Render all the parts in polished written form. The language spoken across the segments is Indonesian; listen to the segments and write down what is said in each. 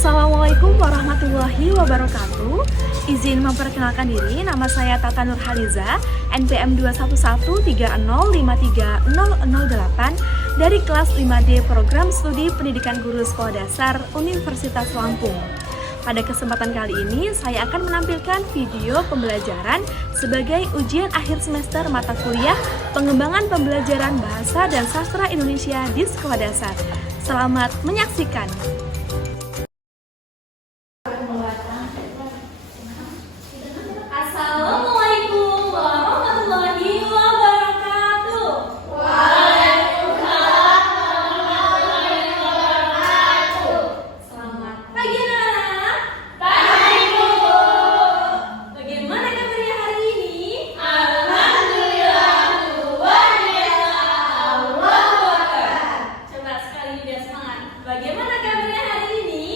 Assalamualaikum warahmatullahi wabarakatuh. Izin memperkenalkan diri, nama saya Tata Nurhaliza, NPM 21130530008 dari kelas 5D Program Studi Pendidikan Guru Sekolah Dasar Universitas Lampung. Pada kesempatan kali ini, saya akan menampilkan video pembelajaran sebagai ujian akhir semester mata kuliah Pengembangan Pembelajaran Bahasa dan Sastra Indonesia di Sekolah Dasar. Selamat menyaksikan. Assalamualaikum warahmatullahi wabarakatuh. Waalaikumsalam warahmatullahi wabarakatuh. Selamat pagi anak-anak. Pagi Bu. Bagaimana kabarnya hari ini? Alhamdulillah luar biasa. Allahu Akbar. Coba sekali biar semangat. Bagaimana kabarnya hari ini?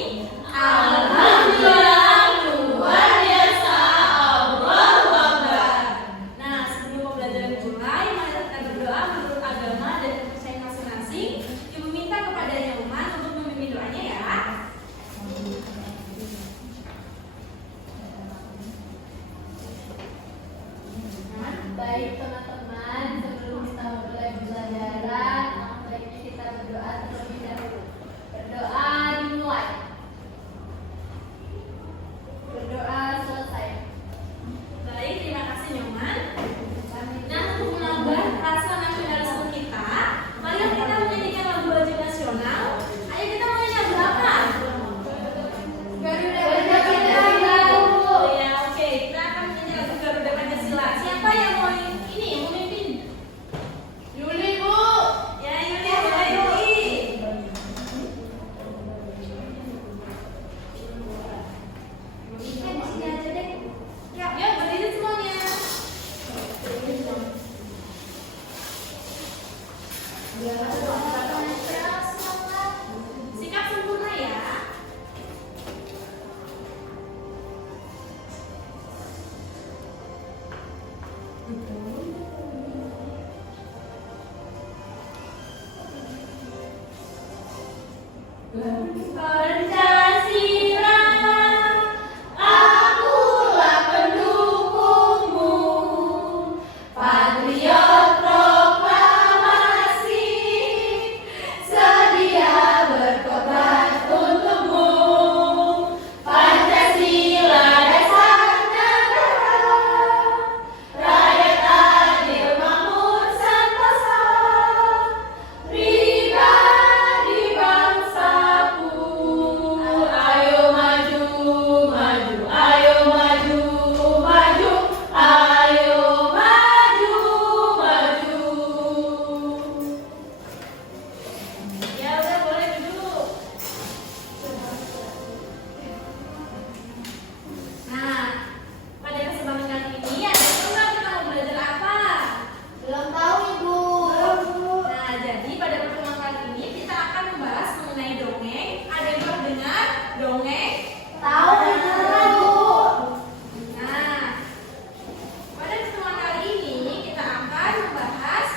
Alhamdulillah luar biasa. Allahu Akbar. Nah, sebelum pembelajaran dimulai, mari kita berdoa menurut agama dan kepercayaan masing-masing. Ibu minta kepada Nyoman untuk memimpin doanya ya. Baik teman-teman, sebelum kita mulai pembelajaran, baiknya kita berdoa terlebih dahulu. Berdoa dimulai. Berdoa selesai. Baik, terima kasih Nyoman. Nah, untuk menambah rasa nasionalisme kita, mari kita menyanyikan lagu wajib nasional. Ayo kita mau nyanyi lagu apa? Garuda Pancasila. Oh ya, oke. Kita akan menyanyi lagu Garuda Pancasila. Siapa yang mau ini memimpin? Yuli Bu. Ya, Yuli, boleh Yuli. Yuli kan di sini aja deh. Ya, yuk berdiri semuanya. Sikap sempurna ya. Pancasila, akulah pendukungmu. Patriot proklamasi, sedia berkorban untukmu. Pancasila dasar negara, rakyat adil makmur sentosa, pribadi bangsaku. Ayo maju, maju, ayo maju, maju, ayo maju, maju. Ya udah boleh duduk. Nah, pada kesempatan kali ini ada program kita mau belajar apa? Belum tahu Ibu. Nah, jadi pada pertemuan kali ini kita akan membahas mengenai dongeng. Ada yang pernah dengar dongeng? Tahu Ibu. Nah, pada pertemuan kali ini kita akan membahas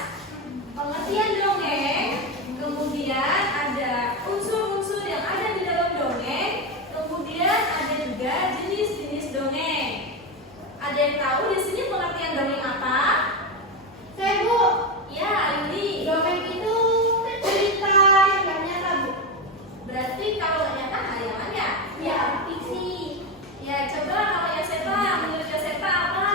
pengertian dongeng, kemudian ada unsur-unsur yang ada di dalam dongeng, kemudian ada juga jenis-jenis dongeng. Ada yang tahu di sini pengertian dongeng apa? Saya Bu. Ya, Yuli. Dongeng itu cerita yang gak nyata Bu. Berarti kalau nggak nyata hayalan ya? Ya, fiksi. Ya, coba kalau Yoseta, menurut Yoseta apa?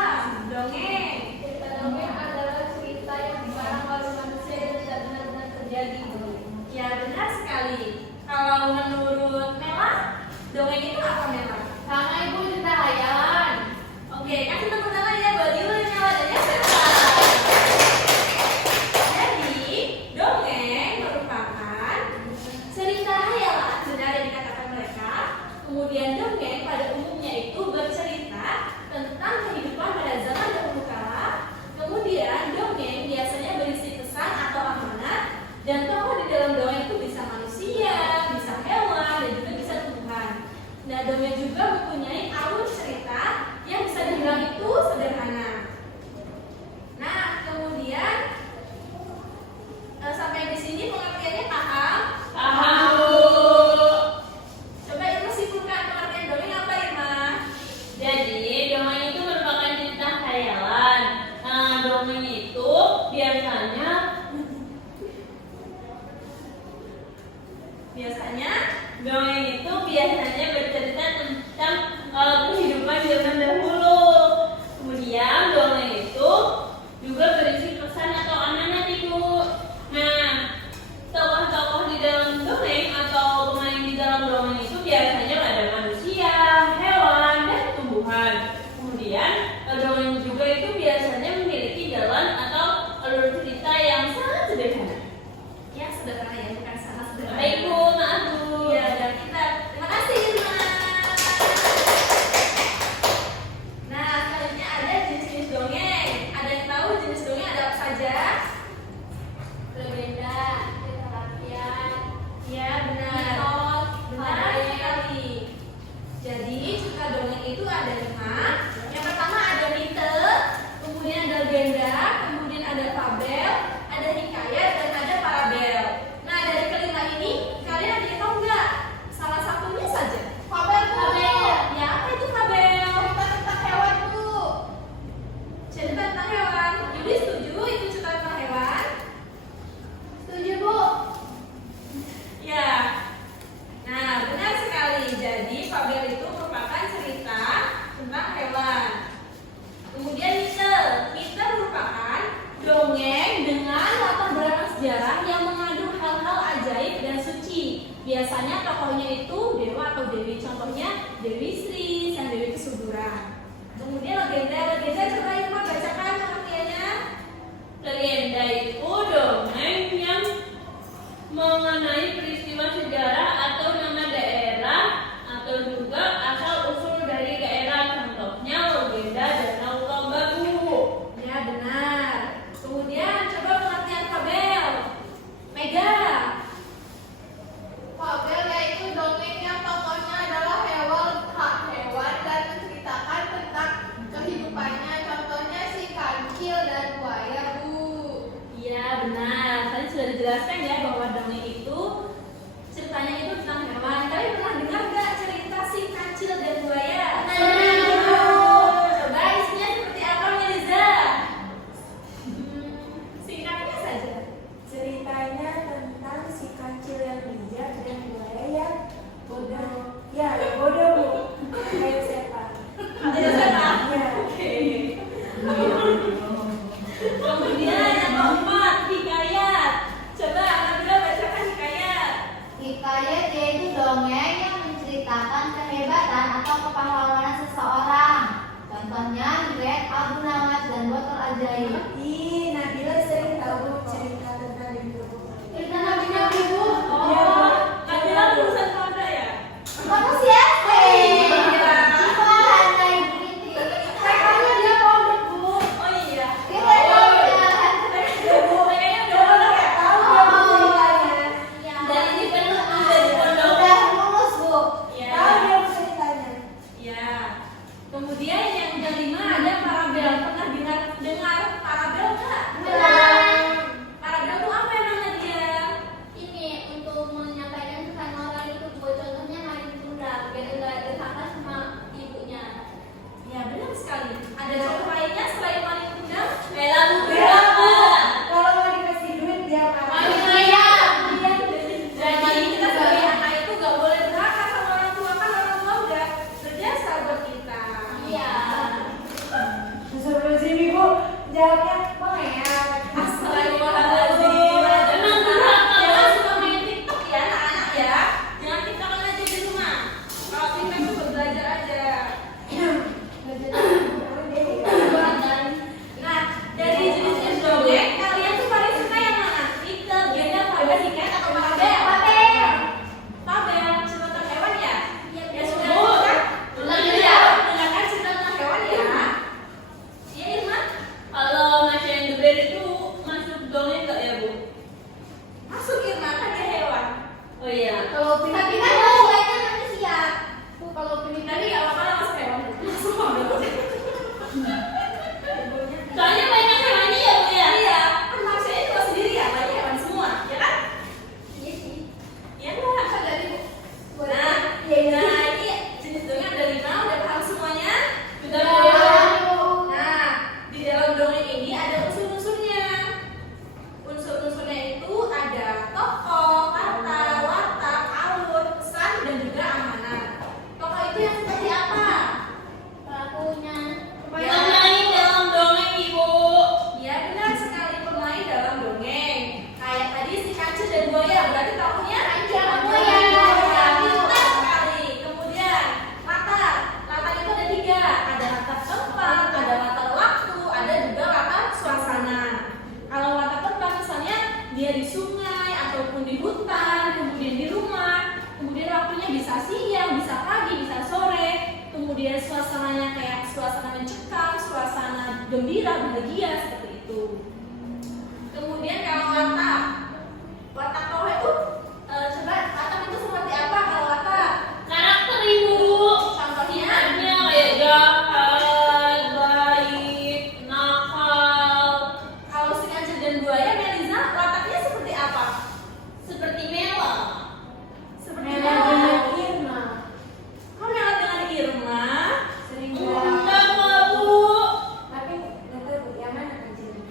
Dongeng. Cerita dongeng adalah cerita yang dikarang oleh manusia dan tidak benar-benar terjadi Bu. Ya, benar sekali. Kalau menurut Mela, dongeng itu apa Mela? Sama Ibu cerita hayalan. Oke, kasih tepuk tangan ya buat Yuli, Mela, dan Yoseta. Jadi, dongeng merupakan cerita hayalan, benar yang dikatakan mereka. Kemudian dongeng pada umumnya itu bercerita tentang kehidupan pada zaman dahulu kala. Kemudian dongeng biasanya berisi pesan atau amanat, dan tokoh di dalam dongeng itu bisa manusia, bisa hewan, dan juga bisa Tuhan. Nah, dongeng juga mempunyai alur cerita yang bisa dibilang itu sederhana. Nah, kemudian sampai di sini pengertiannya paham? Paham Bu. Coba ilmu Biasanya tokohnya itu dewa atau dewi. Contohnya Dewi Sri, Sang Dewi Kesuburan. Kemudian legenda coba Irma bacakan pengertiannya. Legenda itu dongeng yang mengenai peristiwa sejarah atau nama daerah atau juga asal-usul dari daerah. Contohnya legenda Danau Tobago. Ya benar. Kemudian coba pengertian fabel. Mega. Fabel yaitu dongeng yang tokohnya adalah hewan dan menceritakan tentang kehidupannya. Contohnya si kancil dan buaya, Bu. Iya benar. Tadi sudah dijelaskan ya bahwa dongeng itu ceritanya itu tentang hewan. Kalian pernah dengar nggak cerita si kancil dan buaya? Coba isinya seperti apa, Meliza? Singkatnya saja. Ceritanya tentang si kancil yang bijak dan buaya yang bodoh. Ya, yang bodoh, Bu. Kayak setan. Ada siapa? Ya. Oke. Kemudian yang keempat, hikayat. Coba Nabila bacakan hikayat. Hikayat yaitu dongeng yang menceritakan kehebatan atau kepahlawanan seseorang. Contohnya Greg, Abu Nawas, dan Botol Ajaib. Ih, Nabila sering tahu cerita tentang itu. Cerita nabi-nabi, Bu. Oh, Nabila lulusan Polda ya? Kamu siapa? Iya. Cipuan, naik Briti. Kayaknya dia pondok, Bu. Oh iya. Kita pondok. Kayaknya udah lulus ya? Tahu dia ceritanya. Dan ini kan udah di pondok. Udah lulus, Bu. Iya. Tahu dia ceritanya. Iya. Kemudian yang kelima ada parabel. Pernah dengar parabel nggak? Parabel itu apa emangnya dia? Ini untuk menyampaikan pesan moral itu, Bu. Contohnya hari tunda biar enggak durhaka sama ibunya. Ya benar sekali. Ada contoh lainnya selain wali tunggal? Bella Ya, Bu. Buddha. Kalau mau dikasih duit dia marah. Mami Maya. Jadi kita sebagai anak itu nggak boleh durhaka sama orang tua, kan orang tua udah berjasa buat kita. Iya. Suruh sini, Bu. Jawabnya pengen. Astagfirullahaladzim. Emang durhaka. Jangan suka main TikTok ya anak-anak ya. Jangan TikTokan aja di rumah. Kalau TikTok itu buat belajar aja. Nah, dari jenis-jenis dongeng, kalian tuh paling suka yang mana? Cerita, legenda, fabel, hikayat, atau parabel? Fabel, cerita tentang hewan ya? Ya sudah, kan? Dengarkan cerita tentang hewan ya. Iya, Irma? Kalau Masya yang the Bear itu masuk dongeng nggak ya, Bu? Masuk Irma, kan dia hewan. Oh iya. Kalau tapi kan buayanya manusia. Bu, kalau pilih tadi nggak apa-apa masuk hewan. Masuk fabel. Soalnya banyak hewannya ya, Bu ya. Iya, kan manusianya juga sendiri ya, banyak hewan semua, ya kan? Iya sih. Iya nggak? Kan dari nah, ini jenis dongeng ada 5, udah paham semuanya? Sudah, Ya. Bu. Nah, di dalam dongeng ini ada unsur-unsurnya. Unsur-unsurnya itu ada tokoh, kata, watak, alur, pesan, dan juga amanat. Tokoh itu yang seperti apa? Pelakunya. Pemain dalam dongeng, Ibu. Ya benar sekali, pemain dalam dongeng. Kayak tadi si kancil dan buaya, berarti tokohnya Kancil dan buaya. buaya. Pintar sekali. Kemudian latar itu ada 3. Ada latar tempat, ada latar waktu, ada juga latar suasana. Kalau latar tempat misalnya dia di sungai ataupun di hutan, kemudian di rumah, kemudian waktunya bisa siang, bisa pagi, bisa sore. Kemudian suasananya kayak suasana mencekam, suasana gembira, bahagia seperti itu. Kemudian kalau watak tokoh itu coba watak itu seperti apa kalau watak? Karakter Ibu. Contohnya Sifatnya kayak jahat, baik, nakal, kalau si kancil dan buaya, Meliza wataknya seperti apa? seperti mewah. Seperti Mela apa? dengan Irma. Kau mewah dengan Irma? Sering Enggak bilang. mau, Bu. Tapi nggak tahu yang mana kancilnya.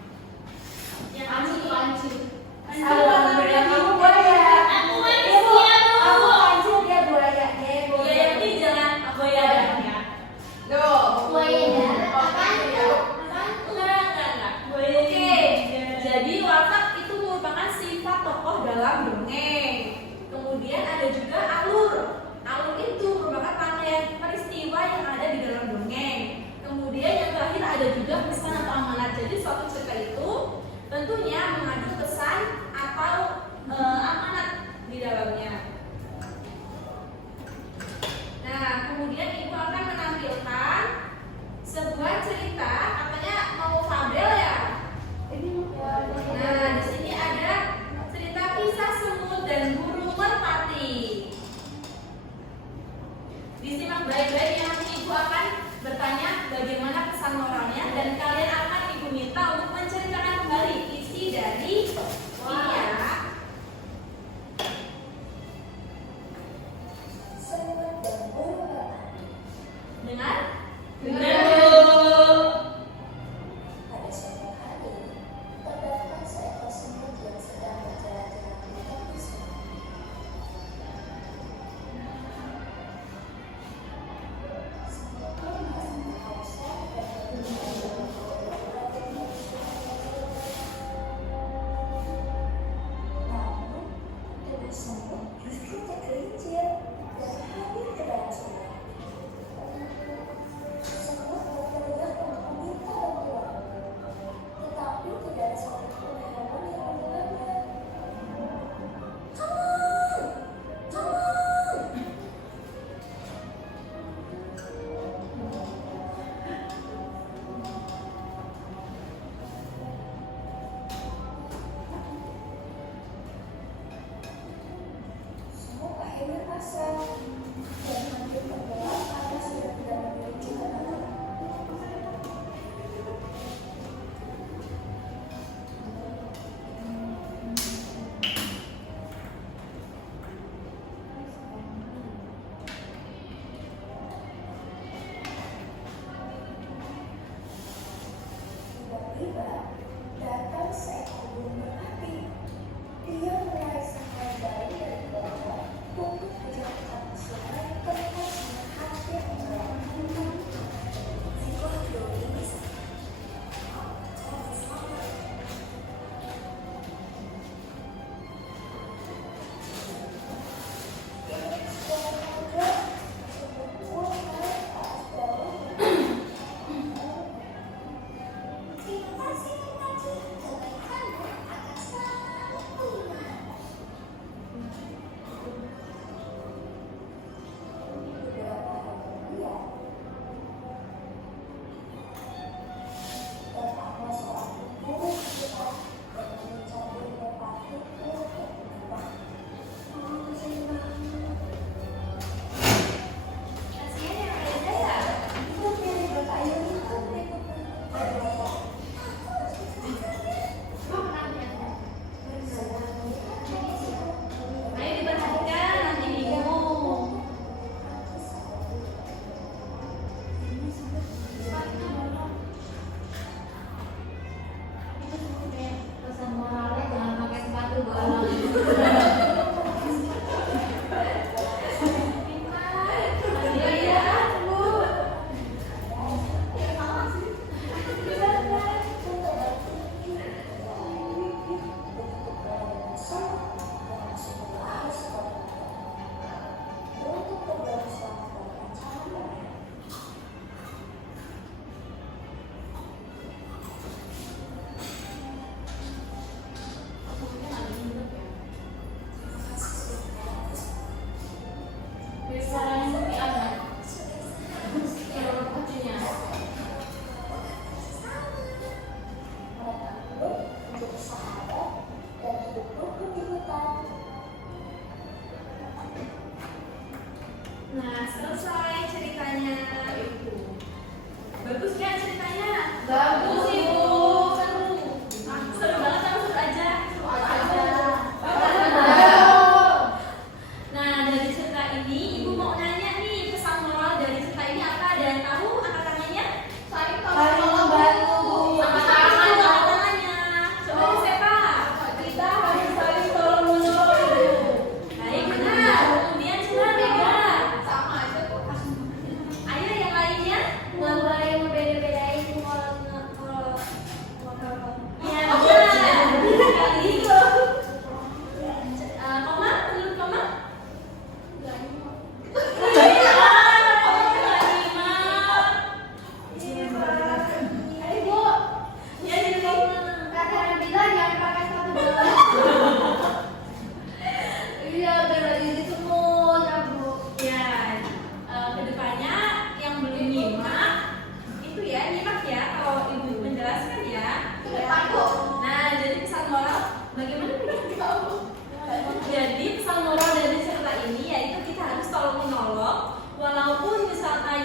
suatu cerita itu tentunya mengandung pesan atau amanat di dalamnya. Nah, kemudian ibu akan menampilkan sebuah cerita, katanya mau fabel ya. Nah, di sini ada cerita kisah semut dan burung merpati. Disimak baik-baik ya, nanti ibu akan bertanya bagaimana pesan moralnya dan kalian akan ibu minta untuk menceritakan kembali isi dari ini ya. Semut dan burung merpati. Dengar? Dengar. Pada suatu hari, terdapat seekor semut yang sedang berjalan-jalan di tepi sungai. Semut pun merasa kehausan dan berusaha namun, tubuh semut justru tergelincir dan hampir ke dalam sungai. Semut berteriak untuk meminta bantuan, tetapi tidak ada satupun hewan yang mendengarnya. Tolong! Tolong! Semut akhirnya pasrah dan hampir tenggelam karena sudah tidak memiliki kata-kata. Tiba-tiba datang seekor burung merpati. Dia meraih sang jauh dari bawah untuk ajak ke tengah sungai tempat semut hampir tenggelam. Aku Floris. Terima kasih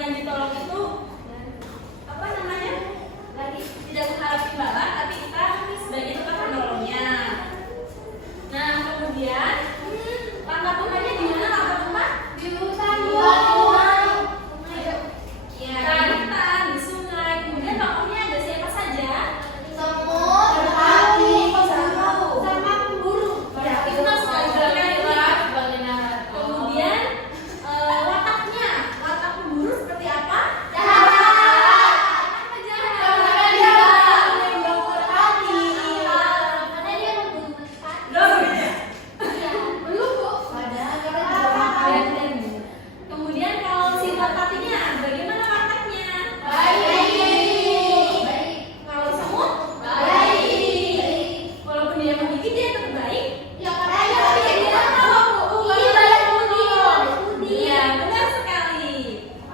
yang ditolong itu apa namanya? Tidak mengharap imbalan, tapi kita sebagai tempat menolongnya. Nah, kemudian langkah Tuhannya di mana langkah Tuhan? Di hutan. Ya, di hutan, di sungai. Kemudian tokohnya ada siapa saja? Semut, merpati, Sama pemburu. Berarti itu sekali kemudian wataknya, watak pemburu seperti apa? Karena dia memburu merpati. Belum, Bu. Kemudian kalau si merpatinya, bagaimana wataknya? baik, Kalau semut, baik, walaupun dia menggigit dia tetap baik. Ya karena dia tahu, Bu. Iya, benar sekali.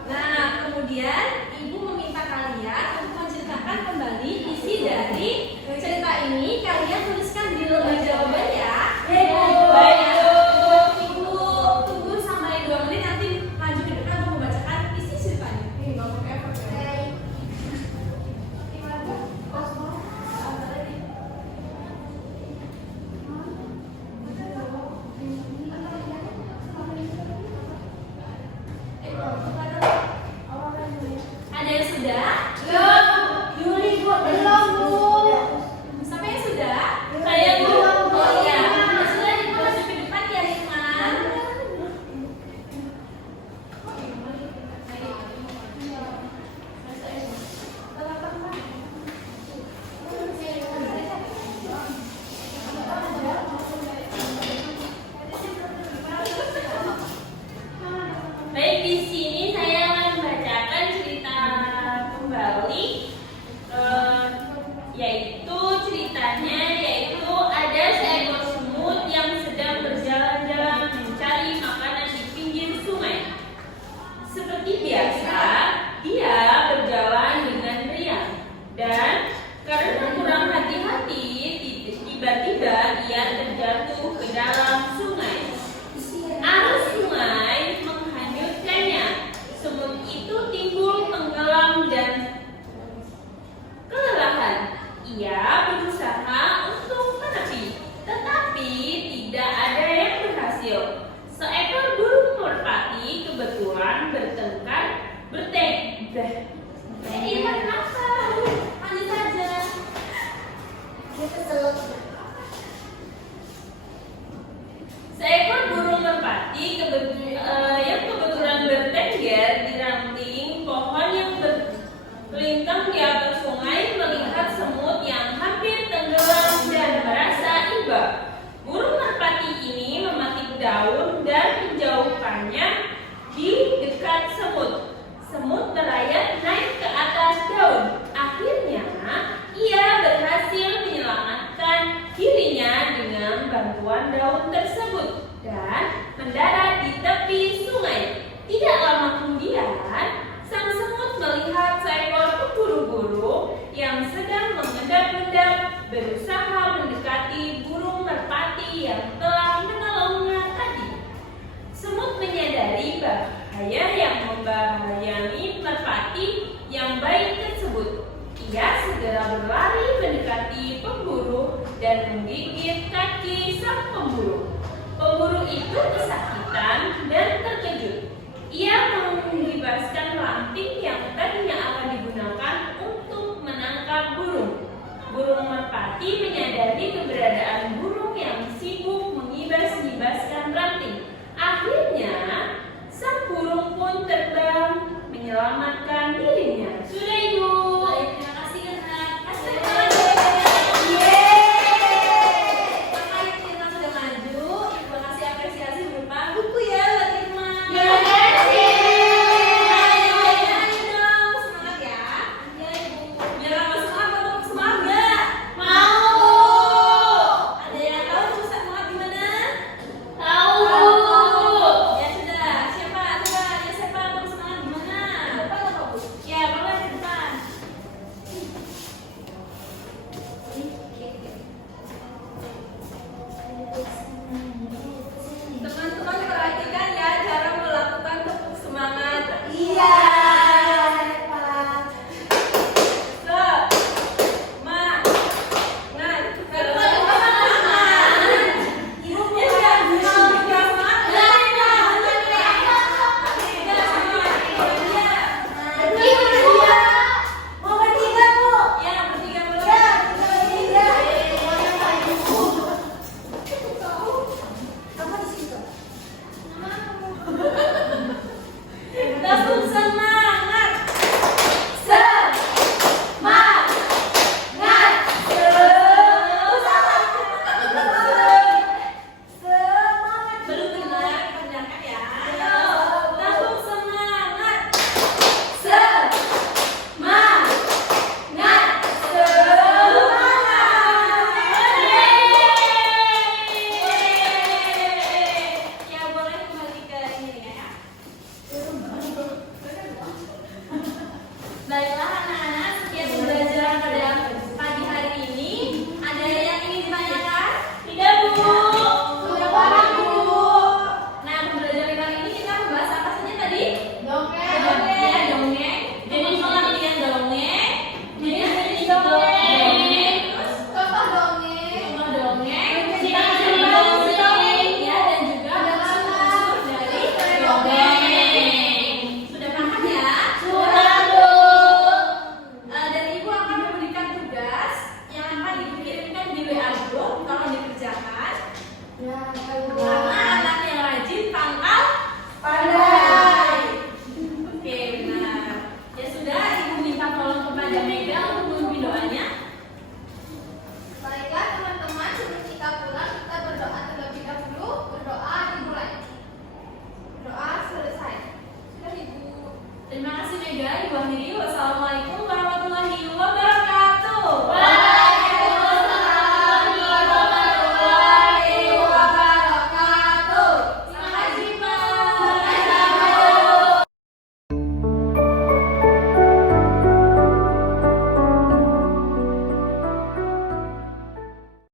Nah, kemudian ibu meminta kalian untuk menceritakan kembali isi dari cerita ini. Kalian tuliskan di lembar jawaban ya. Baik, ibu tunggu sampai 2 menit, nanti maju ke depan untuk membacakan isi ceritanya. Ada yang sudah? Sampai yang sudah? Saya Bu. Oh iya, yang sudah ibu maju ke depan ya, Lukman. Baik, di sini saya akan membacakan cerita kembali, yaitu ceritanya ada seekor semut yang sedang berjalan-jalan mencari makanan di pinggir sungai. Seperti biasa, dia berjalan dengan riang dan karena kurang hati-hati, tiba-tiba ia terjatuh ke dalam sungai. Arus sungai menghanyutkannya. Semut itu timbul tenggelam dan kelelahan. Ia berusaha untuk menepi, tetapi tidak ada yang berhasil. Seekor burung merpati kebetulan kenapa? Lanjut saja. Seekor burung merpati yang kebetulan bertengger di ranting pohon yang melintang di atas sungai melihat semut yang hampir tenggelam dan merasa iba. Burung merpati ini memetik daun dan menjauhkannya di dekat semut. Semut berlayar naik ke atas daun. Akhirnya ia berhasil menyelamatkan dirinya dengan bantuan daun tersebut dan mendarat di tepi sungai. Tidak lama kemudian, sang semut melihat seekor pemburu burung yang sedang mengendap-endap berusaha mendekati burung merpati yang telah menolongnya tadi. Semut menyadari bahaya yang membahayai merpati yang baik tersebut. Ia segera berlari mendekati pemburu dan menggigit kaki sang pemburu. Pemburu itu kesakitan dan terkejut. Ia